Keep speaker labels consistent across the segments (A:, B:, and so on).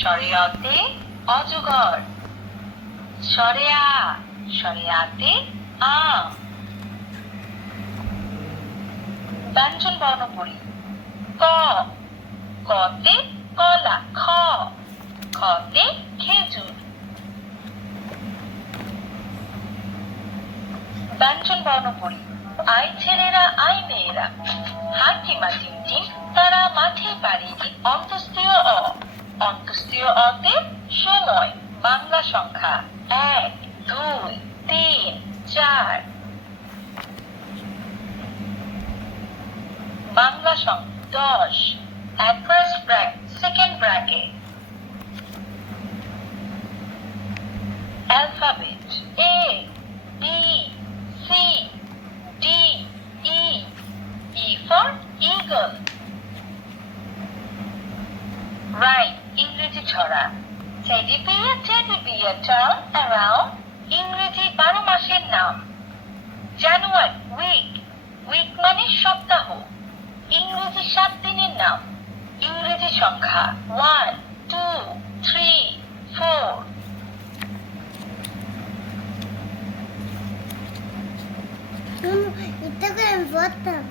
A: শরিয়তে অজগর। সরেয়া সরেয়াতে আম। ব্যঞ্জন বর্ণ পড়ি ক, কতে কলা, খ, খতে খেজুর। ব্যঞ্জন বর্ণ পড়ি আই ছেলেরা, আই মেয়েরা। হাতিমা টিম তারা মাঠে পারি। চার সংখ্যা এক, দুই, তিন, চার। বাংলা সংখ্যা দশ এক second ব্র্যাকে A B C D E E for eagle right ইংরেজি ছড়া। Teddy bear teddy bear turn around ইংরেজি বারো মাসের নাম। জানুয়ারি উইক উইক মানে সপ্তাহ। ইংরেজি সাত দিনের নাম। ইংরেজি সংখ্যা ওয়ান টু থ্রি ফোর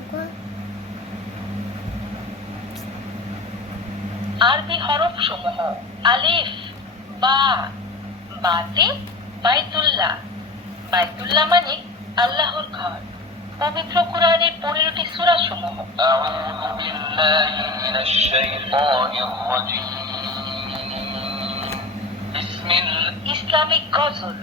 B: করে
A: আরবি হরফ সমূহ আলিফ বা বাতে বাইতুল্লাহ। বাইতুল্লাহ মানে আল্লাহর ঘর। পবিত্র কোরআনের পনেরোটি সুরা সমূহ ইসলামিক গজল।